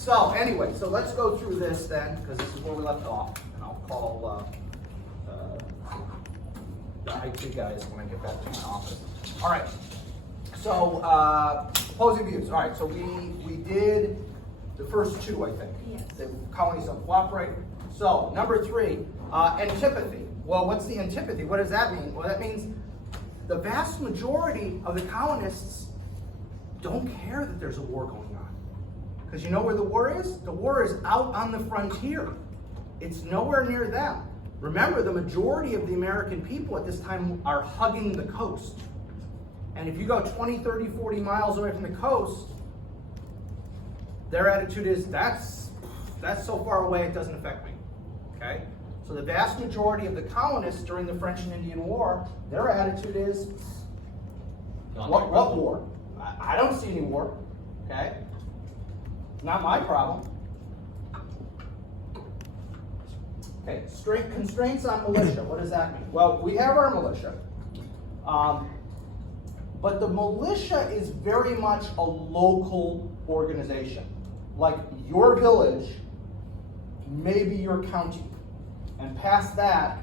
So anyway, so let's go through this then, because this is where we left off, and I'll call the IT guys when I get back to my office. All right. So opposing views. All right. So we did the first two, I think. Yes. The colonies don't cooperate. So number 3, antipathy. Well, what's the antipathy? What does that mean? Well, that means the vast majority of the colonists don't care that there's a war going on. Because you know where the war is? The war is out on the frontier. It's nowhere near them. Remember, the majority of the American people at this time are hugging the coast. And if you go 20, 30, 40 miles away from the coast, their attitude is, that's so far away it doesn't affect me. Okay? So the vast majority of the colonists during the French and Indian War, their attitude is, what war? I don't see any war. Okay? Not my problem. Okay, constraints on militia. What does that mean? Well, we have our militia. But the militia is very much a local organization. Like your village, maybe your county. And past that,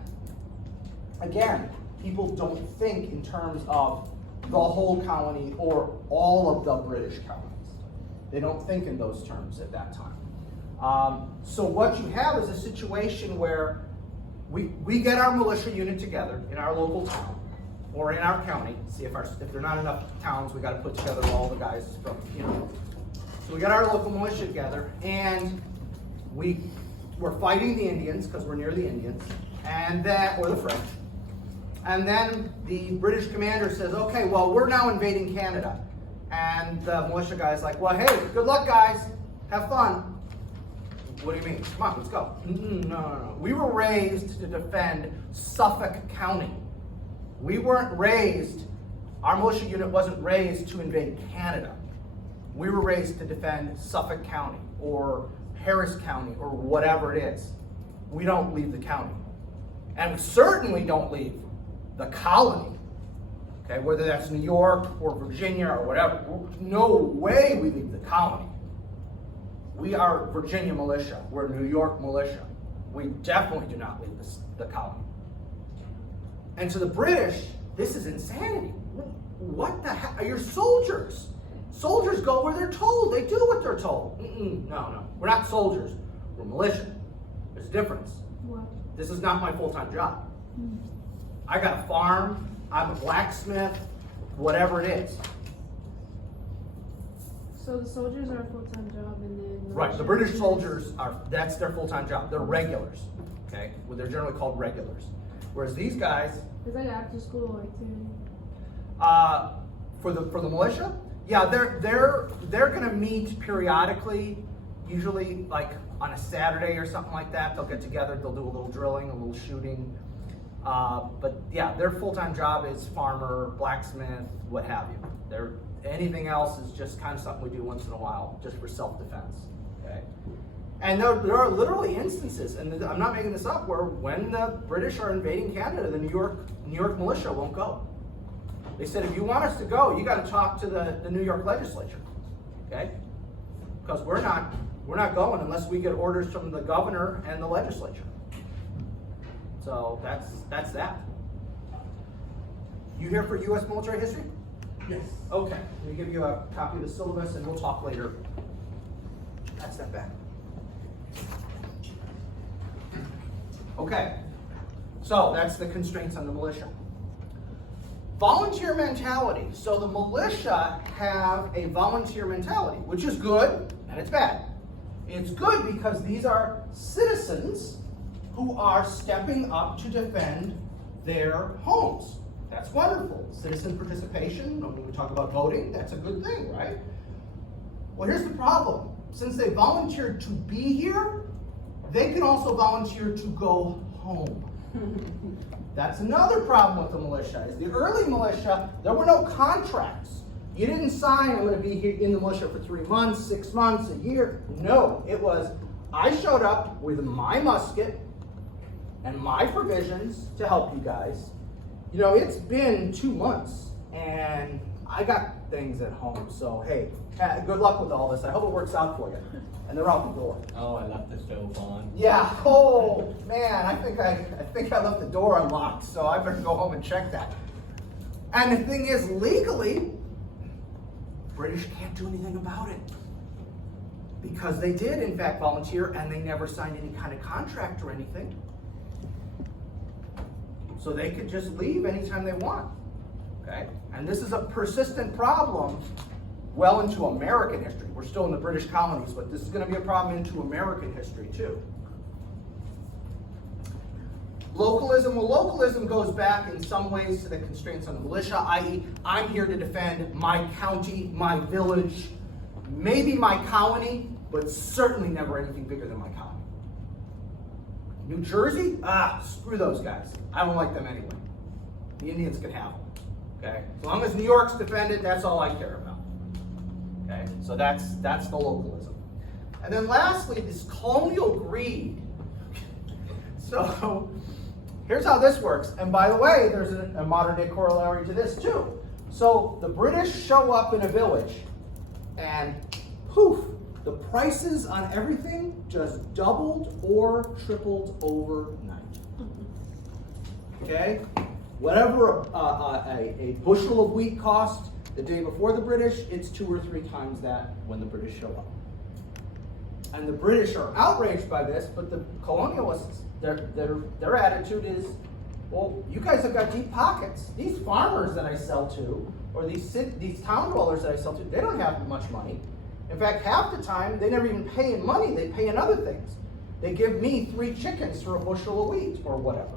again, people don't think in terms of the whole colony or all of the British colonies. They don't think in those terms at that time. So what you have is a situation where we get our militia unit together in our local town or in our county. See if there are not enough towns, we got to put together all the guys from, So we got our local militia together, and we're fighting the Indians because we're near the Indians, or the French. And then the British commander says, okay, well, we're now invading Canada. And the militia guy's like, well, hey, good luck, guys. Have fun. What do you mean? Come on, let's go. No. We were raised to defend Suffolk County. We weren't raised, our militia unit wasn't raised to invade Canada. We were raised to defend Suffolk County or Harris County or whatever it is. We don't leave the county. And we certainly don't leave the colony. Okay, whether that's New York or Virginia or whatever. No way we leave the colony. We are Virginia militia. We're New York militia. We definitely do not leave the colony. And to the British, this is insanity. What the heck? Are your soldiers? Soldiers go where they're told. They do what they're told. No. We're not soldiers. We're militia. There's a difference. What? This is not my full-time job. I got a farm. I'm a blacksmith. Whatever it is. So the soldiers are a full-time job, and then Right. The British soldiers that's their full-time job. They're regulars. Okay? Well, they're generally called regulars. Whereas these guys, it's like after school activity. for the militia, yeah, they're gonna meet periodically, usually like on a Saturday or something like that. They'll get together, they'll do a little drilling, a little shooting. But yeah, their full-time job is farmer, blacksmith, what have you. Anything else is just kind of something we do once in a while, just for self-defense. Okay. And there are literally instances, and I'm not making this up, where when the British are invading Canada, the New York militia won't go. They said, if you want us to go, you got to talk to the New York legislature, okay? Because we're not going unless we get orders from the governor and the legislature. So that's that. You here for U.S. military history? Yes. Okay. Let me give you a copy of the syllabus, and we'll talk later. Pass that back. Okay, so that's the constraints on the militia. Volunteer mentality. So the militia have a volunteer mentality, which is good and it's bad. It's good because these are citizens who are stepping up to defend their homes. That's wonderful. Citizen participation, when we talk about voting, that's a good thing, right? Well, here's the problem. Since they volunteered to be here, they can also volunteer to go home. That's another problem with the militia. Is the early militia, there were no contracts. You didn't sign, I'm going to be here in the militia for 3 months, 6 months, a year. No, it was, I showed up with my musket and my provisions to help you guys. It's been 2 months, and I got things at home. So hey, good luck with all this. I hope it works out for you. And they're out the door. Oh, I left the stove on. Yeah. Oh man, I think I left the door unlocked. So I better go home and check that. And the thing is, legally, British can't do anything about it. Because they did, in fact, volunteer, and they never signed any kind of contract or anything. So they could just leave anytime they want. Okay? And this is a persistent problem well into American history. We're still in the British colonies, but this is going to be a problem into American history too. Localism, well, localism goes back in some ways to the constraints on the militia, i.e., I'm here to defend my county, my village, maybe my colony, but certainly never anything bigger than my colony. New Jersey? Screw those guys. I don't like them anyway. The Indians can have them. Okay? As long as New York's defended, that's all I care about. Okay? So that's the localism. And then lastly, this colonial greed. So here's how this works. And by the way, there's a modern day corollary to this too. So the British show up in a village and poof, the prices on everything just doubled or tripled overnight. Okay? Whatever a bushel of wheat cost the day before the British, it's 2 or 3 times that when the British show up. And the British are outraged by this, but the colonialists, their attitude is, well, you guys have got deep pockets. These farmers that I sell to, or these town dwellers that I sell to, they don't have much money. In fact, half the time, they never even pay in money, they pay in other things. They give me 3 chickens for a bushel of wheat, or whatever.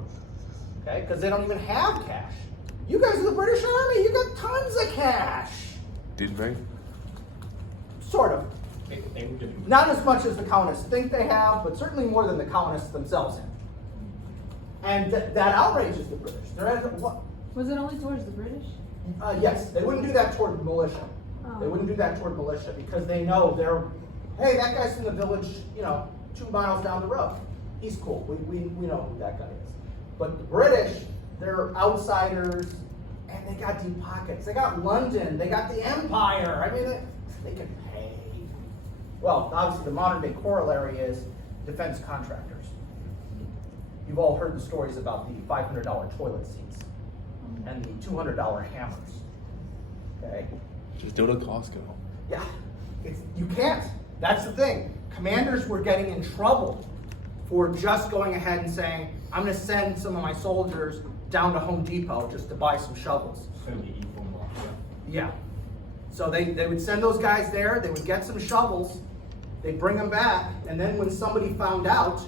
Okay, because they don't even have cash. You guys are the British Army, you got tons of cash. Did they? Sort of. They were doing Not as much as the colonists think they have, but certainly more than the colonists themselves have. And that outrages the British. Was it only towards the British? Yes, they wouldn't do that toward militia. Oh. They wouldn't do that toward militia because they know hey, that guy's from the village, 2 miles down the road. He's cool. We know who that guy is. But the British, they're outsiders, and they got deep pockets. They got London. They got the Empire. I mean, they can pay. Well, obviously, the modern day corollary is defense contractors. You've all heard the stories about the $500 toilet seats and the $200 hammers. Okay? Just do it at Costco. Yeah, you can't. That's the thing. Commanders were getting in trouble for just going ahead and saying, I'm going to send some of my soldiers down to Home Depot just to buy some shovels. Yeah. So they would send those guys there, they would get some shovels, they'd bring them back, and then when somebody found out,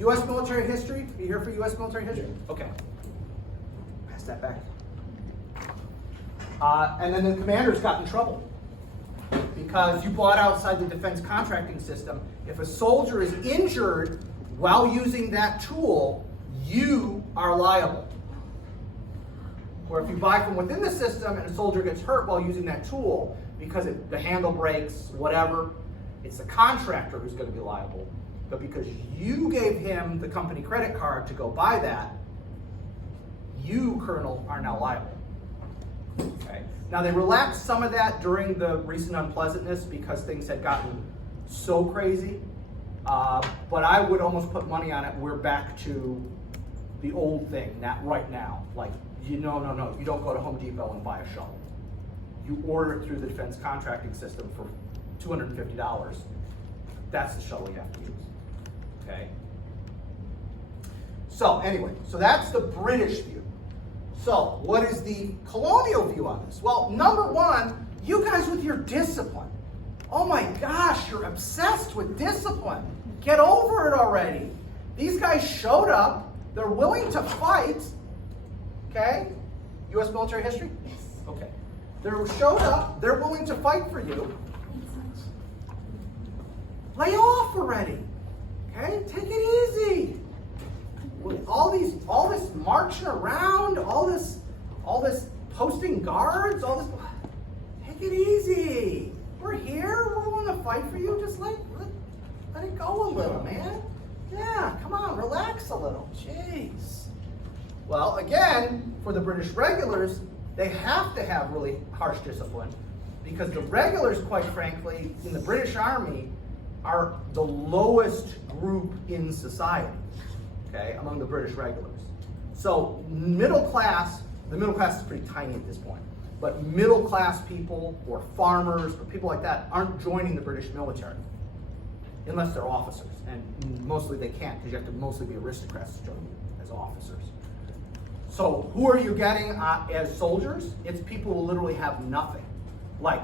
U.S. military history? Are you here for U.S. military history? Okay. Pass that back. And then the commanders got in trouble because you bought outside the defense contracting system. If a soldier is injured while using that tool, you are liable. Or if you buy from within the system and a soldier gets hurt while using that tool because the handle breaks, whatever, it's the contractor who's going to be liable. But because you gave him the company credit card to go buy that, you, Colonel, are now liable. Okay. Now they relaxed some of that during the recent unpleasantness because things had gotten so crazy. But I would almost put money on it. We're back to the old thing, right now. Like, no, you don't go to Home Depot and buy a shovel. You order it through the defense contracting system for $250. That's the shovel you have to use. Okay. So anyway, so that's the British view. So what is the colonial view on this? Well, number one, you guys with your discipline. Oh my gosh, you're obsessed with discipline. Get over it already. These guys showed up. They're willing to fight. Okay? U.S. military history? Yes. Okay. They showed up. They're willing to fight for you. Lay off already. Okay? Take it easy. With all this marching around, all this posting guards, take it easy. We're here. We're willing to fight for you. Just let it go a little, man. Yeah, come on, relax a little. Jeez. Well, again, for the British regulars, they have to have really harsh discipline because the regulars, quite frankly, in the British Army are the lowest group in society, okay, among the British regulars. So middle class, the middle class is pretty tiny at this point, but middle class people or farmers or people like that aren't joining the British military unless they're officers, and mostly they can't because you have to mostly be aristocrats to join you as officers. So who are you getting as soldiers? It's people who literally have nothing. Like,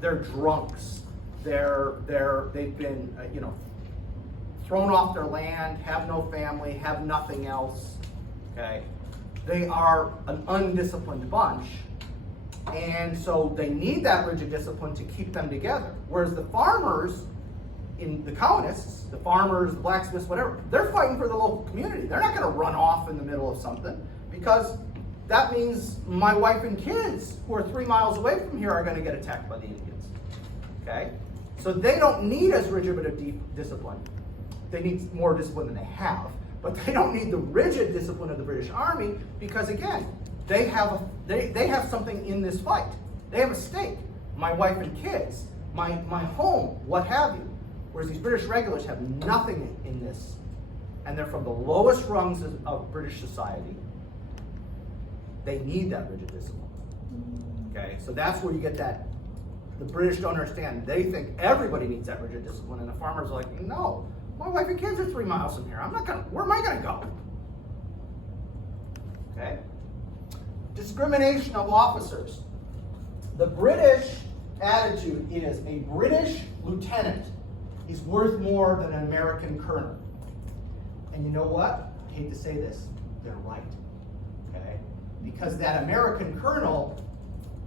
they're drunks, they've been, thrown off their land, have no family, have nothing else, okay? They are an undisciplined bunch, and so they need that rigid discipline to keep them together. Whereas the farmers, in the colonists, the farmers, the blacksmiths, whatever, they're fighting for the local community. They're not gonna run off in the middle of something, because that means my wife and kids who are 3 miles away from here are gonna get attacked by the Indians, okay? So they don't need as rigid of a discipline. They need more discipline than they have, but they don't need the rigid discipline of the British Army because, again, they have something in this fight. They have a stake. My wife and kids, my home, what have you. Whereas these British regulars have nothing in this, and they're from the lowest rungs of British society. They need that rigid discipline. Okay, so that's where you get that. The British don't understand. They think everybody needs that rigid discipline, and the farmers are like, no, my wife and kids are 3 miles from here. Where am I gonna go? Okay? Discrimination of officers. The British attitude is a British lieutenant is worth more than an American colonel. And you know what? I hate to say this, they're right. Okay? Because that American colonel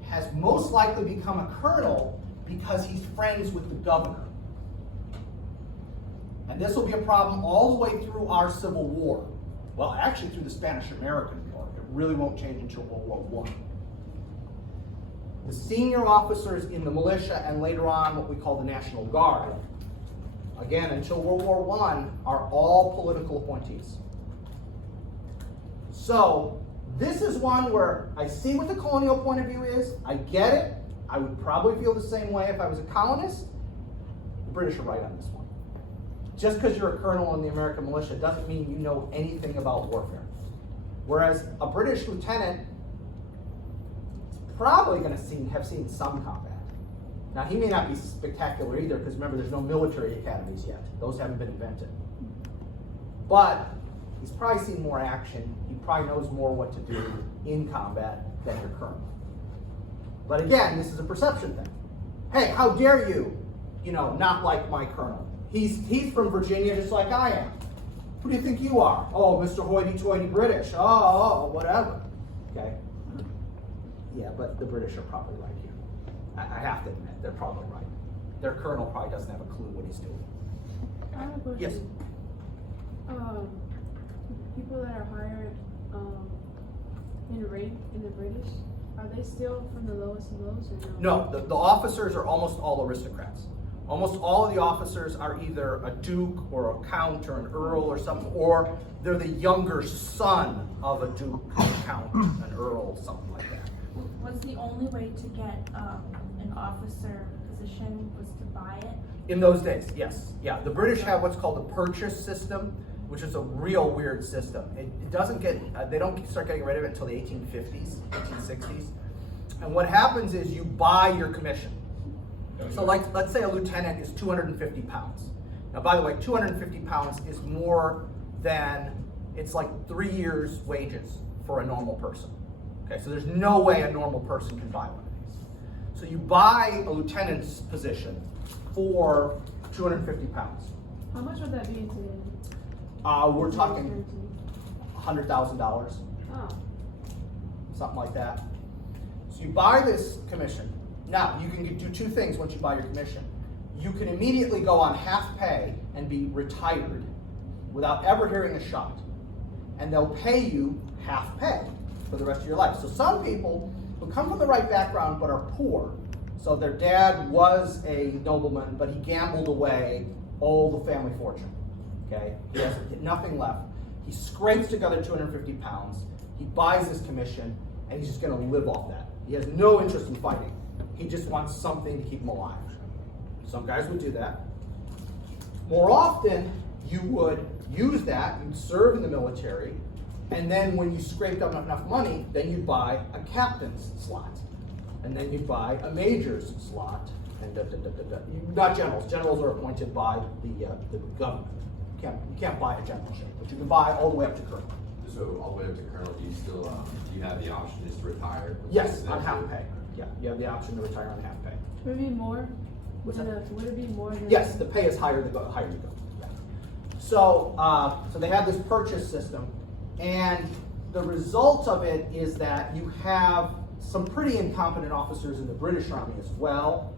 has most likely become a colonel because he's friends with the governor. And this will be a problem all the way through our Civil War. Well, actually through the Spanish-American War. It really won't change until World War I. The senior officers in the militia and later on what we call the National Guard, again, until World War I, are all political appointees. So, this is one where I see what the colonial point of view is, I get it, I would probably feel the same way if I was a colonist. The British are right on this one. Just because you're a colonel in the American militia doesn't mean you know anything about warfare. Whereas a British lieutenant is probably going to have seen some combat. Now, he may not be spectacular either, because remember, there's no military academies yet. Those haven't been invented. But he's probably seen more action. He probably knows more what to do in combat than your colonel. But again, this is a perception thing. Hey, how dare you, not like my colonel? He's from Virginia just like I am. Who do you think you are? Oh, Mr. Hoity-toity British. Oh, whatever. Okay? Yeah, but the British are probably right here. I have to admit, they're probably right. Their colonel probably doesn't have a clue what he's doing. I have a question. Yes? People that are hired in rank in the British, are they still from the lowest of lows or no? No, the officers are almost all aristocrats. Almost all of the officers are either a duke or a count or an earl or something, or they're the younger son of a duke, a count, an earl, something like that. Was the only way to get an officer position was to buy it? In those days, yes. Yeah, the British have what's called the purchase system, which is a real weird system. It doesn't get, they don't start getting rid of it until the 1850s, 1860s. And what happens is you buy your commission. So let's say a lieutenant is 250 pounds. Now, by the way, 250 pounds is more than, it's like 3 years' wages for a normal person. Okay, so there's no way a normal person can buy one of these. So you buy a lieutenant's position for 250 pounds. How much would that be in today? We're talking $100,000, Oh. something like that. So you buy this commission. Now, you can do two things once you buy your commission. You can immediately go on half pay and be retired without ever hearing a shot. And they'll pay you half pay for the rest of your life. So some people who come from the right background but are poor, so their dad was a nobleman, but he gambled away all the family fortune. Okay? He has nothing left. He scrapes together 250 pounds. He buys this commission, and he's just going to live off that. He has no interest in fighting. He just wants something to keep him alive. Some guys would do that. More often, you would use that, you'd serve in the military, and then when you scraped up enough money, then you'd buy a captain's slot. And then you'd buy a major's slot, and not generals. Generals are appointed by the government. You can't buy a generalship, but you can buy all the way up to colonel. So all the way up to colonel, do you still, do you have the option just to retire? Yes, on half pay. Yeah, you have the option to retire on half pay. Would it be more? What's that? Would it be more than? Yes, the pay is higher the higher you go. Yeah. So, so they have this purchase system, and the result of it is that you have some pretty incompetent officers in the British Army as well.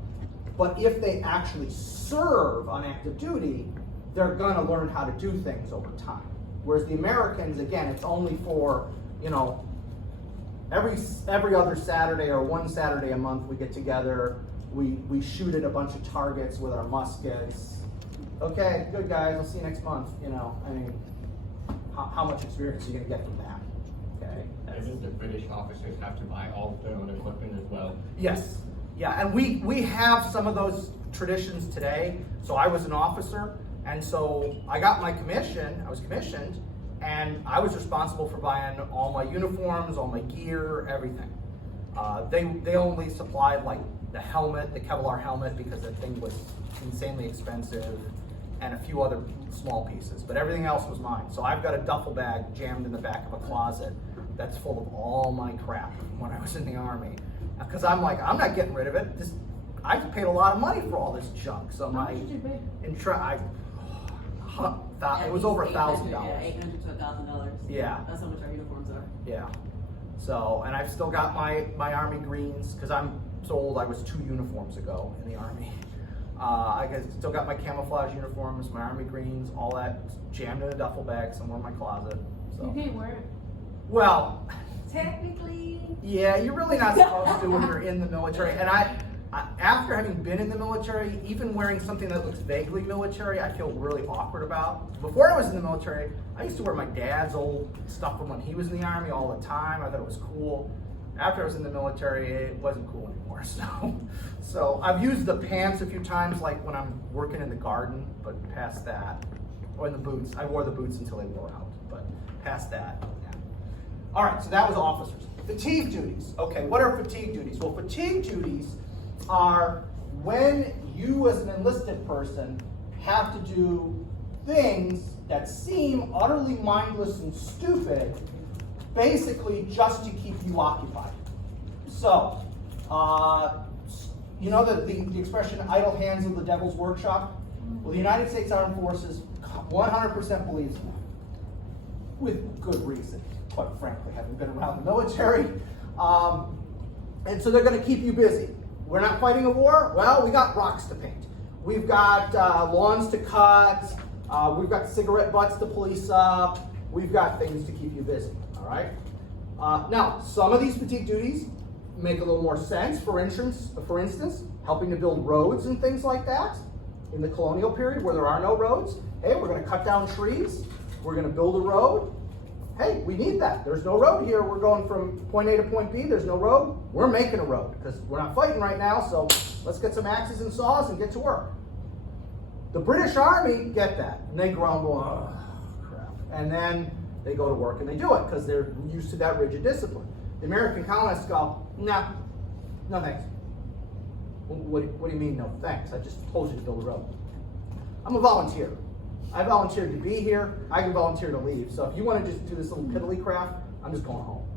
But if they actually serve on active duty, they're gonna learn how to do things over time. Whereas the Americans, again, it's only for, you know, every other Saturday or one Saturday a month we get together, we shoot at a bunch of targets with our muskets. Okay, good guys, I'll see you next month. You know, I mean, how much experience are you gonna get from that? Okay. Doesn't the British officers have to buy all their own equipment as well? Yes, yeah, and we have some of those traditions today. So I was an officer, and so I got my commission, I was commissioned, and I was responsible for buying all my uniforms, all my gear, everything. They only supplied like the helmet, the Kevlar helmet, because that thing was insanely expensive, and a few other small pieces, but everything else was mine. So I've got a duffel bag jammed in the back of a closet that's full of all my crap when I was in the Army. Because I'm like, I'm not getting rid of it. I paid a lot of money for all this junk. So How much did you pay? It was over $1,000. Yeah, $800 to $1,000. Yeah. That's how much our uniforms are. Yeah. So, and I've still got my Army greens, because I'm so old, I was 2 uniforms ago in the Army. Still got my camouflage uniforms, my Army greens, all that jammed in a duffel bag somewhere in my closet. So. You can't wear it. Well, Technically. yeah, you're really not supposed to when you're in the military. And I after having been in the military, even wearing something that looks vaguely military, I feel really awkward about. Before I was in the military, I used to wear my dad's old stuff from when he was in the Army all the time. I thought it was cool. After I was in the military, it wasn't cool anymore. So I've used the pants a few times, like when I'm working in the garden, but past that, or in the boots. I wore the boots until they wore out, but past that, yeah. All right, so that was officers. Fatigue duties. Okay, what are fatigue duties? Well, fatigue duties are when you as an enlisted person have to do things that seem utterly mindless and stupid, basically just to keep you occupied. So, you know the expression idle hands are the devil's workshop? Well, the United States Armed Forces 100% believes in that. With good reason, quite frankly, having been around the military. And so they're going to keep you busy. We're not fighting a war? Well, we got rocks to paint. We've got lawns to cut. We've got cigarette butts to police up. We've got things to keep you busy, all right? Now, some of these fatigue duties make a little more sense. For instance, helping to build roads and things like that in the colonial period where there are no roads. Hey, we're going to cut down trees. We're going to build a road. Hey, we need that. There's no road here. We're going from point A to point B. There's no road. We're making a road because we're not fighting right now, so let's get some axes and saws and get to work. The British Army get that, and they grumble, oh, crap. And then they go to work and they do it because they're used to that rigid discipline. The American colonists go, nah, no thanks. What do you mean, no thanks? I just told you to build a road. I'm a volunteer. I volunteered to be here. I can volunteer to leave. So if you want to just do this little piddly crap, I'm just going home.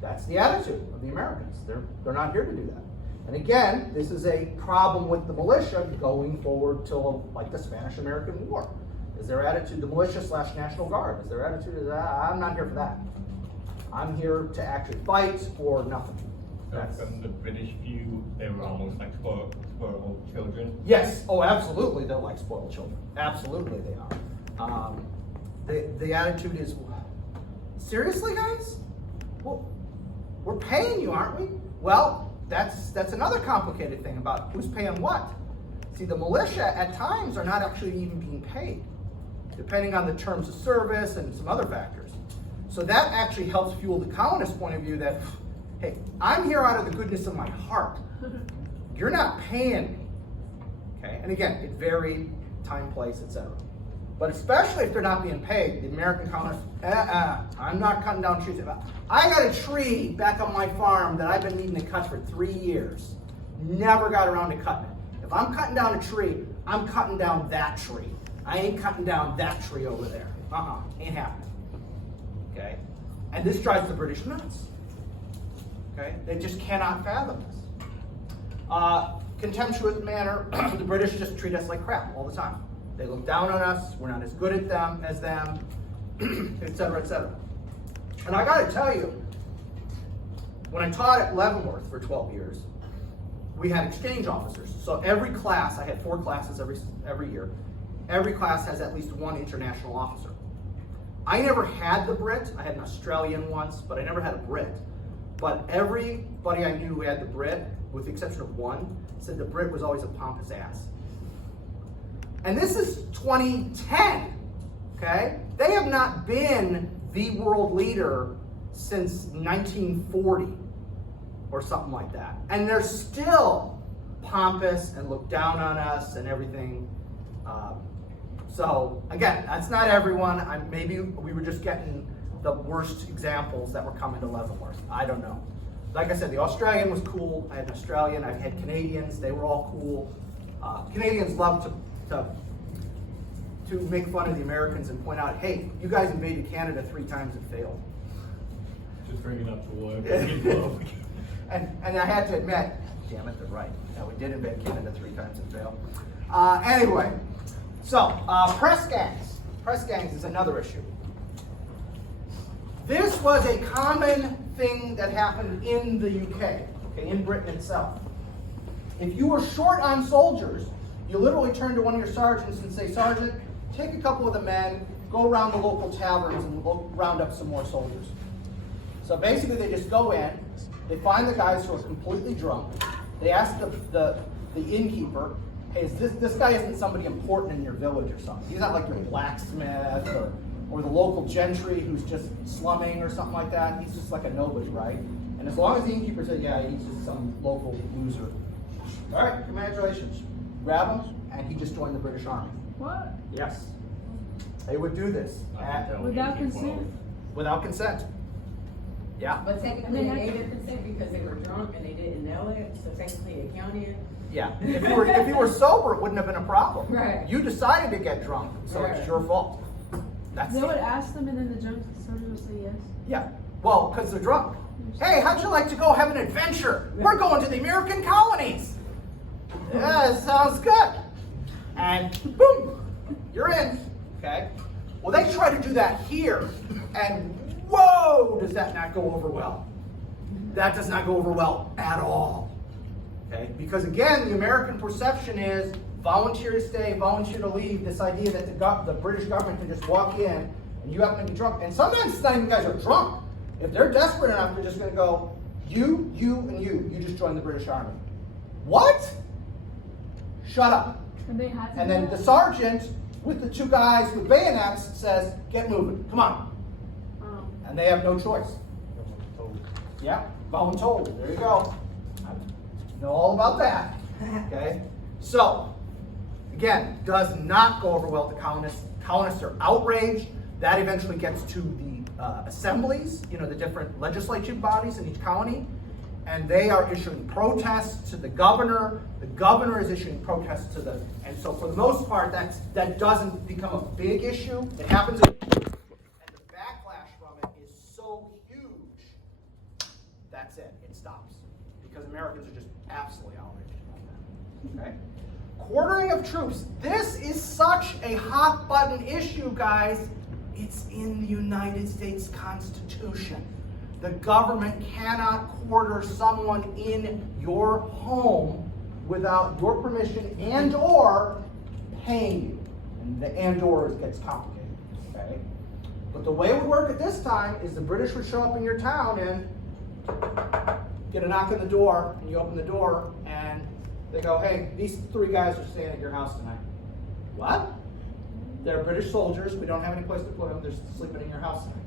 That's the attitude of the Americans. They're not here to do that. And again, this is a problem with the militia going forward till like the Spanish-American War. Is their attitude, the militia/National Guard, is their attitude is, I'm not here for that. I'm here to actually fight or nothing. So from the British view, they were almost like spoiled children. Yes, oh absolutely, they're like spoiled children. Absolutely they are. The attitude is, seriously guys? Well, we're paying you, aren't we? Well, that's another complicated thing about who's paying what. See, the militia at times are not actually even being paid, depending on the terms of service and some other factors. So that actually helps fuel the colonist point of view that, hey, I'm here out of the goodness of my heart. You're not paying me. Okay, and again, it varied, time, place, etc. But especially if they're not being paid, the American colonists, I'm not cutting down trees. I got a tree back on my farm that I've been needing to cut for 3 years. Never got around to cutting it. If I'm cutting down a tree, I'm cutting down that tree. I ain't cutting down that tree over there. Ain't happening. Okay? And this drives the British nuts. Okay? They just cannot fathom this. Contemptuous manner, the British just treat us like crap all the time. They look down on us, we're not as good at them as them, etc., etc. And I gotta tell you, when I taught at Leavenworth for 12 years, we had exchange officers. So every class, I had 4 classes every year, every class has at least one international officer. I never had the Brit. I had an Australian once, but I never had a Brit. But everybody I knew who had the Brit, with the exception of one, said the Brit was always a pompous ass. And this is 2010, okay? They have not been the world leader since 1940 or something like that. And they're still pompous and look down on us and everything. So again, that's not everyone. Maybe we were just getting the worst examples that were coming to Leavenworth. I don't know. Like I said, the Australian was cool. I had an Australian. I had Canadians. They were all cool. Canadians love to make fun of the Americans and point out, hey, you guys invaded Canada 3 times and failed. Just bring it up to work. And I had to admit, damn it, they're right. Yeah, we did invade Canada 3 times and failed. Anyway, so press gangs. Press gangs is another issue. This was a common thing that happened in the UK, okay, in Britain itself. If you were short on soldiers, you literally turn to one of your sergeants and say, Sergeant, take a couple of the men, go around the local taverns and round up some more soldiers. So basically they just go in, they find the guys who are completely drunk, they ask the innkeeper, hey, this guy isn't somebody important in your village or something. He's not like your blacksmith or the local gentry who's just slumming or something like that. He's just like a nobody, right? And as long as the innkeeper said, yeah, he's just some local loser. All right, congratulations. Grab him, and he just joined the British Army. What? Yes. They would do this. Without consent? Without consent. Yeah. But technically, they gave consent because they were drunk and they didn't know it, so technically it counted. Yeah. If you were sober, it wouldn't have been a problem. Right. You decided to get drunk, so it's your fault. That's They would ask them and then the drunk soldier would say yes. Yeah. Well, because they're drunk. Hey, how'd you like to go have an adventure? We're going to the American colonies. Yeah, sounds good. And boom, you're in. Okay. Well, they try to do that here, and whoa, does that not go over well? That does not go over well at all. Okay. Because again, the American perception is volunteer to stay, volunteer to leave. This idea that the British government can just walk in and you happen to be drunk. And sometimes it's not even guys are drunk. If they're desperate enough, they're just going to go, you, and you. You just joined the British Army. What? Shut up. And they had to And do then that? the sergeant with the 2 guys with bayonets says, get moving. Come on. And they have no choice. Yeah, voluntold. There you go. I know all about that. Okay. So, again, does not go over well to colonists. Colonists are outraged. That eventually gets to the assemblies, the different legislative bodies in each colony, and they are issuing protests to the governor. The governor is issuing protests to and so for the most part, that doesn't become a big issue. It happens, and the backlash from it is so huge. That's it. It stops because Americans are just absolutely outraged about that. Okay. Quartering of troops. This is such a hot button issue, guys. It's in the United States Constitution. The government cannot quarter someone in your home without your permission and or paying you. And the and or gets complicated. Okay? But the way it would work at this time is the British would show up in your town and get a knock on the door, and you open the door and they go, hey, these 3 guys are staying at your house tonight. What? They're British soldiers. We don't have any place to put them. They're sleeping in your house tonight.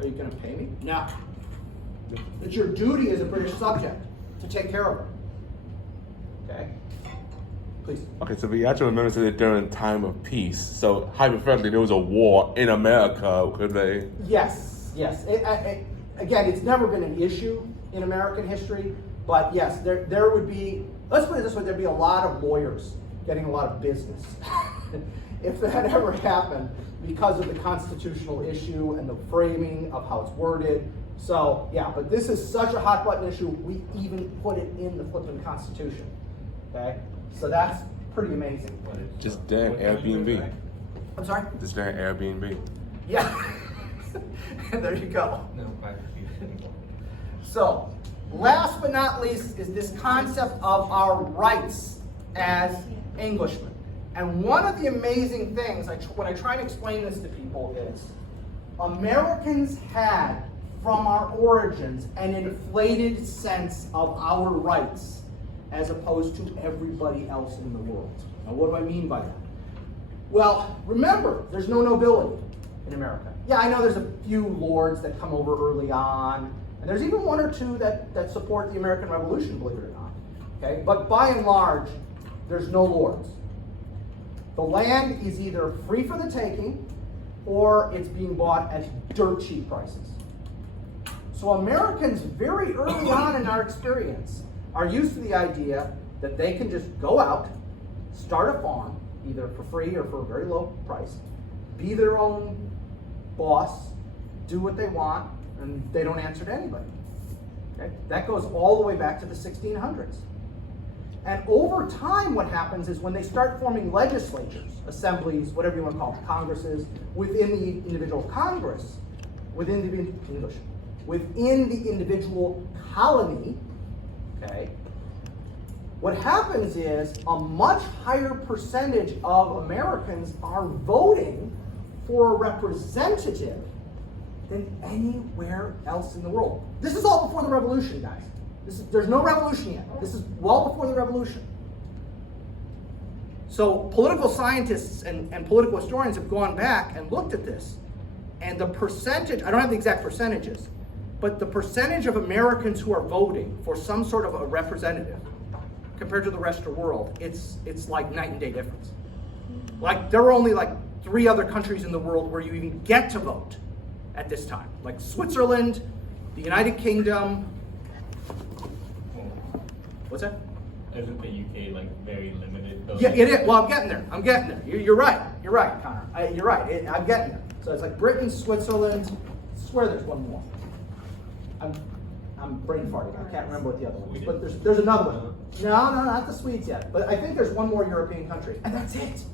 Are you going to pay me? No. It's your duty as a British subject to take care of it. Okay? Please. Okay, so we actually remember that during time of peace. So hypothetically, there was a war in America. Could they? Yes. Again, it's never been an issue in American history, but yes, there would be, let's put it this way, there'd be a lot of lawyers getting a lot of business if that ever happened because of the constitutional issue and the framing of how it's worded. So, yeah, but this is such a hot button issue, we even put it in the flipping Constitution. Okay? So that's pretty amazing. Just during Airbnb. I'm sorry? Just during Airbnb. Yeah. There you go. No, privacy. So, last but not least is this concept of our rights as Englishmen. And one of the amazing things, when I try to explain this to people, is Americans had, from our origins, an inflated sense of our rights as opposed to everybody else in the world. Now, what do I mean by that? Well, remember, there's no nobility in America. Yeah, I know there's a few lords that come over early on, and there's even one or two that support the American Revolution, believe it or not. Okay, but by and large, there's no lords. The land is either free for the taking, or it's being bought at dirt cheap prices. So Americans, very early on in our experience, are used to the idea that they can just go out, start a farm, either for free or for a very low price, be their own boss, do what they want, and they don't answer to anybody. Okay? That goes all the way back to the 1600s. And over time, what happens is when they start forming legislatures, assemblies, whatever you want to call them, congresses, within the individual Congress, within the individual colony, okay, what happens is a much higher percentage of Americans are voting for a representative than anywhere else in the world. This is all before the revolution, guys. There's no revolution yet. This is well before the revolution. So political scientists and political historians have gone back and looked at this. And the percentage, I don't have the exact percentages, but the percentage of Americans who are voting for some sort of a representative compared to the rest of the world, it's like night and day difference. Like there are only like 3 other countries in the world where you even get to vote at this time. Like Switzerland, the United Kingdom. What's that? Isn't the UK like very limited? Though? Yeah, it is. Well, I'm getting there. You're right. You're right, Connor. You're right. I'm getting there. So it's like Britain, Switzerland. I swear there's one more. I'm brain farting. I can't remember what the other one is. But there's another one. No, not the Swedes yet. But I think there's one more European country. And that's it.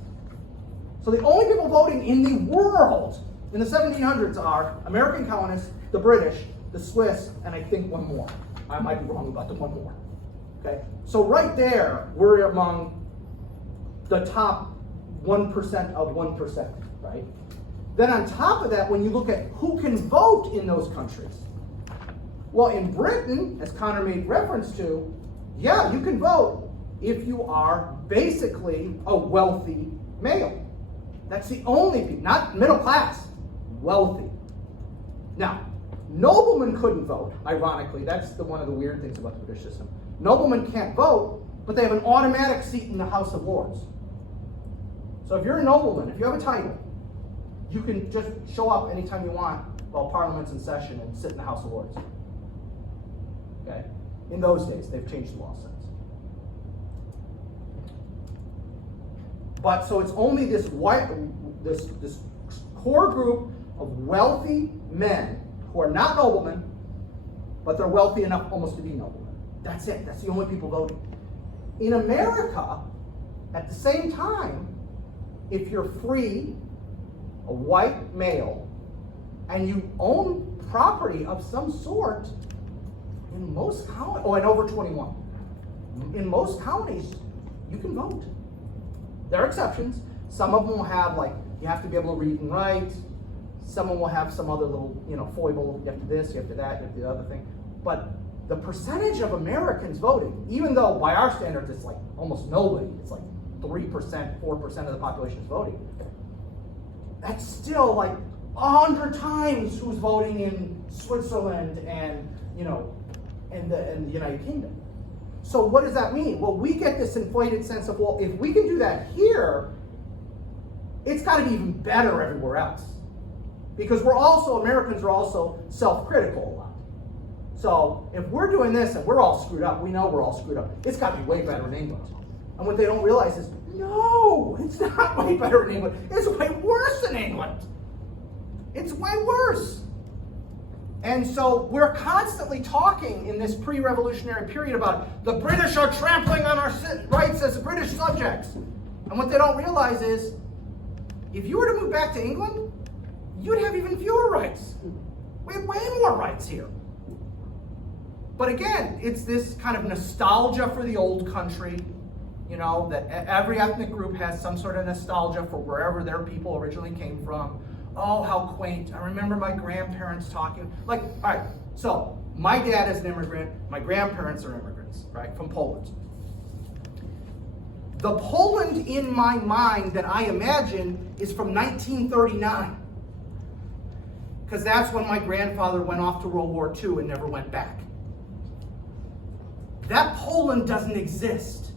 So the only people voting in the world in the 1700s are American colonists, the British, the Swiss, and I think one more. I might be wrong about the one more. Okay? So right there, we're among the top 1% of 1%, right? Then on top of that, when you look at who can vote in those countries, well, in Britain, as Connor made reference to, yeah, you can vote if you are basically a wealthy male. That's the only people, not middle class, wealthy. Now, noblemen couldn't vote, ironically. That's one of the weird things about the British system. Noblemen can't vote, but they have an automatic seat in the House of Lords. So if you're a nobleman, if you have a title, you can just show up anytime you want while Parliament's in session and sit in the House of Lords. Okay? In those days, they've changed the law since. But so it's only this core group of wealthy men who are not noblemen, but they're wealthy enough almost to be noblemen. That's it. That's the only people voting. In America, at the same time, if you're free, a white male, and you own property of some sort, in most counties, and over 21, in most counties, you can vote. There are exceptions. Some of them will have, like, you have to be able to read and write. Some of them will have some other little, foible. You have to this, you have to that, you have to the other thing. But the percentage of Americans voting, even though by our standards it's like almost nobody, it's like 3%, 4% of the population is voting, that's still like 100 times who's voting in Switzerland and you know, in the United Kingdom. So what does that mean? Well, we get this inflated sense of, well, if we can do that here, it's got to be even better everywhere else. Because Americans are also self-critical a lot. So if we're doing this and we're all screwed up, we know we're all screwed up, it's got to be way better in England. And what they don't realize is, no, it's not way better in England. It's way worse in England. It's way worse. And so we're constantly talking in this pre-revolutionary period about the British are trampling on our rights as British subjects. And what they don't realize is, if you were to move back to England, you'd have even fewer rights. We have way more rights here. But again, it's this kind of nostalgia for the old country, you know, that every ethnic group has some sort of nostalgia for wherever their people originally came from. Oh, how quaint. I remember my grandparents talking. Like, all right, so my dad is an immigrant. My grandparents are immigrants, right, from Poland. The Poland in my mind that I imagine is from 1939. Because that's when my grandfather went off to World War II and never went back. That Poland doesn't exist.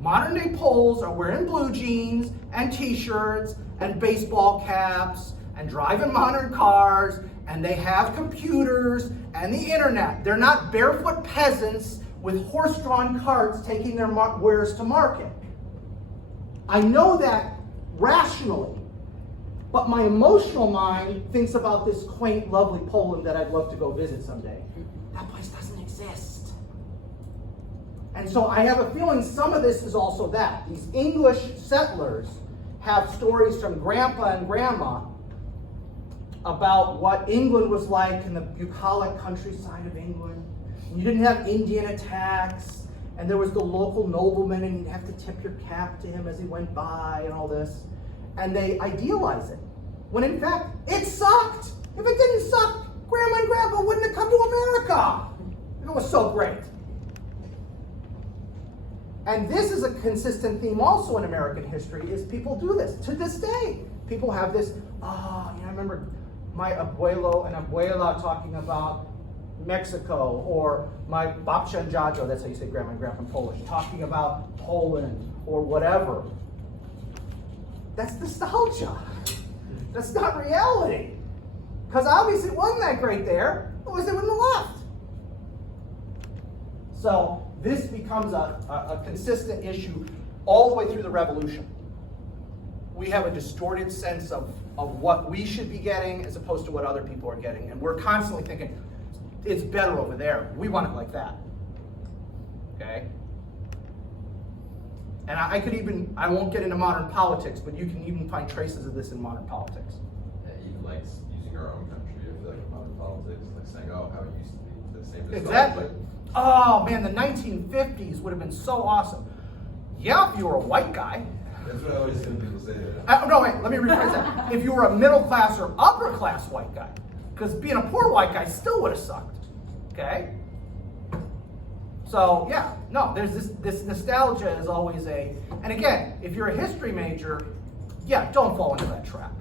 Modern day Poles are wearing blue jeans and t-shirts and baseball caps and driving modern cars, and they have computers and the internet. They're not barefoot peasants with horse-drawn carts taking their wares to market. I know that rationally, but my emotional mind thinks about this quaint, lovely Poland that I'd love to go visit someday. That place doesn't exist. And so I have a feeling some of this is also that. These English settlers have stories from grandpa and grandma about what England was like in the bucolic countryside of England. And you didn't have Indian attacks, and there was the local nobleman, and you'd have to tip your cap to him as he went by and all this. And they idealize it, when in fact, it sucked. If it didn't suck, Grandma and Grandpa wouldn't have come to America. It was so great. And this is a consistent theme also in American history, is people do this. To this day, people have this, I remember my abuelo and abuela talking about Mexico, or my babcia and jajo, that's how you say grandma and grandpa in Polish, talking about Poland or whatever. That's nostalgia. That's not reality. Because obviously it wasn't that great there, otherwise they wouldn't have left. So this becomes a consistent issue all the way through the revolution. We have a distorted sense of what we should be getting as opposed to what other people are getting. And we're constantly thinking, it's better over there. We want it like that. Okay? And I won't get into modern politics, but you can even find traces of this in modern politics. Yeah, even like using our own country, I feel like in modern politics, like saying, oh, how it used to be, the same as Exactly. Oh man, the 1950s would have been so awesome. Yeah, if you were a white guy. That's what I always hear people say. No, wait, let me rephrase that. If you were a middle class or upper class white guy, because being a poor white guy still would have sucked. Okay? So yeah, no, there's this nostalgia is always and again, if you're a history major, yeah, don't fall into that trap.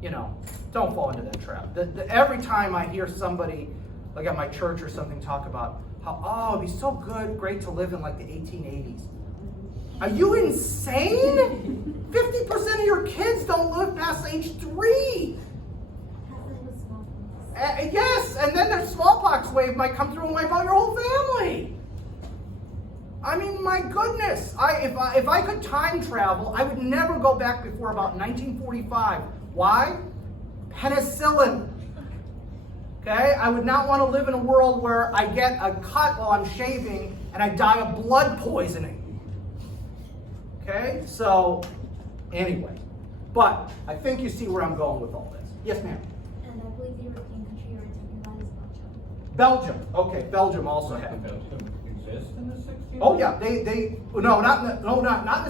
You know, don't fall into that trap. Every time I hear somebody, like at my church or something, talk about how, it'd be so great to live in like the 1880s. Are you insane? 50% of your kids don't live past age 3. Yes, and then the smallpox wave might come through and wipe out your whole family. I mean, my goodness. If I could time travel, I would never go back before about 1945. Why? Penicillin. Okay? I would not want to live in a world where I get a cut while I'm shaving and I die of blood poisoning. Okay? So, anyway. But I think you see where I'm going with all this. Yes, ma'am? And I believe the European country you were talking about is Belgium. Belgium. Okay, Belgium also had. Belgium exist in the 1600s? Oh yeah, not in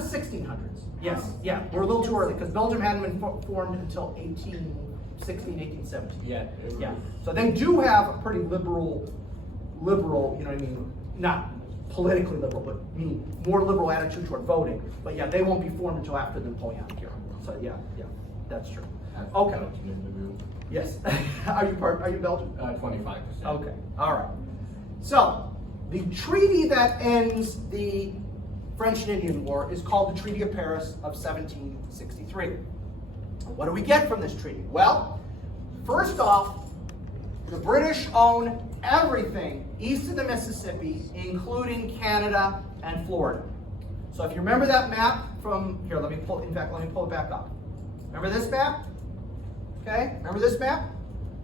the 1600s. Yes, yeah, we're a little too early because Belgium hadn't been formed until 1816, 1817. Yeah. Yeah, so they do have a pretty liberal, you know what I mean? Not politically liberal, but more liberal attitude toward voting. But yeah, they won't be formed until after the Napoleonic era. So yeah, that's true. Okay. Belgium in the room. Yes. Are you Belgian? 25%. Okay. All right. So, the treaty that ends the French and Indian War is called the Treaty of Paris of 1763. What do we get from this treaty? Well, first off, the British own everything east of the Mississippi, including Canada and Florida. So if you remember that map from here, let me pull it back up. Remember this map? Okay, remember this map?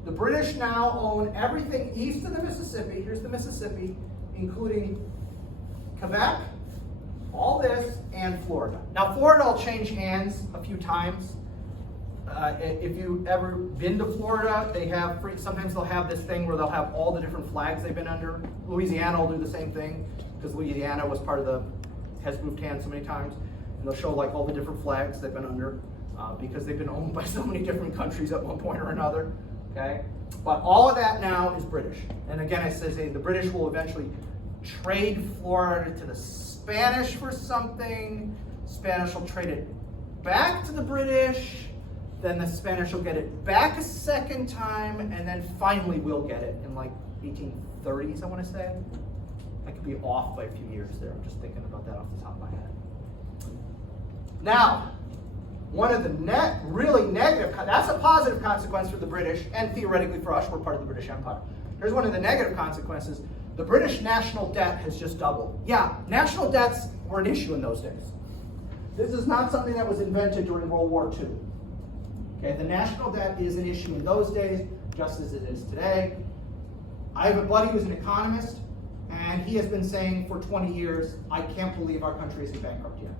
The British now own everything east of the Mississippi. Here's the Mississippi, including Quebec, all this, and Florida. Now, Florida will change hands a few times. If you've ever been to Florida, sometimes they'll have this thing where they'll have all the different flags they've been under. Louisiana will do the same thing, because Louisiana has moved hands so many times. And they'll show like all the different flags they've been under, because they've been owned by so many different countries at one point or another. Okay? But all of that now is British. And again, I say the British will eventually trade Florida to the Spanish for something. Spanish will trade it back to the British. Then the Spanish will get it back a second time, and then finally we'll get it in like 1830s, I want to say. I could be off by a few years there. I'm just thinking about that off the top of my head. Now, one of the really negative, that's a positive consequence for the British, and theoretically for us, we're part of the British Empire. Here's one of the negative consequences. The British national debt has just doubled. Yeah, national debts were an issue in those days. This is not something that was invented during World War II. Okay, the national debt is an issue in those days, just as it is today. I have a buddy who's an economist, and he has been saying for 20 years, I can't believe our country isn't bankrupt yet.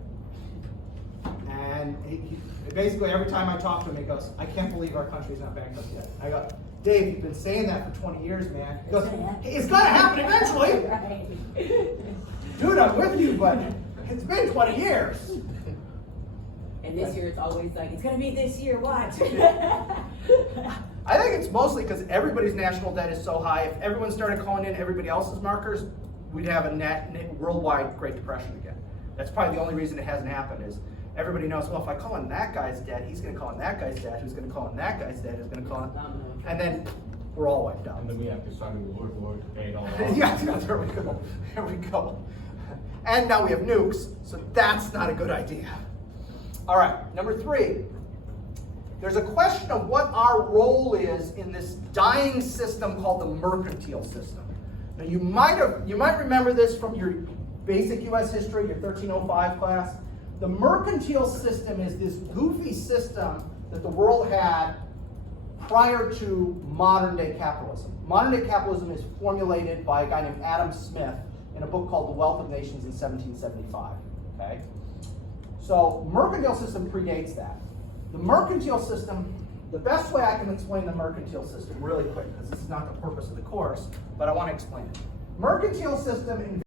And he basically, every time I talk to him, he goes, I can't believe our country's not bankrupt yet. I go, Dave, you've been saying that for 20 years, man. He goes, it's gonna happen eventually. Right. Dude, I'm with you, but it's been 20 years. And this year it's always like, it's gonna be this year, watch. I think it's mostly because everybody's national debt is so high. If everyone started calling in everybody else's markers, we'd have a net worldwide Great Depression again. That's probably the only reason it hasn't happened is everybody knows, well, if I call in that guy's debt, he's going to call in that guy's debt, who's going to call in that guy's debt, who's going to call in, and then we're all wiped out. And then we have to start a war to pay it all off. Yeah, there we go. There we go. And now we have nukes, so that's not a good idea. All right, number 3. There's a question of what our role is in this dying system called the mercantile system. Now you might remember this from your basic U.S. history, your 1305 class. The mercantile system is this goofy system that the world had prior to modern-day capitalism. Modern-day capitalism is formulated by a guy named Adam Smith in a book called The Wealth of Nations in 1775. Okay? So mercantile system predates that. The mercantile system, the best way I can explain the mercantile system really quick, because this is not the purpose of the course, but I want to explain it. Mercantile system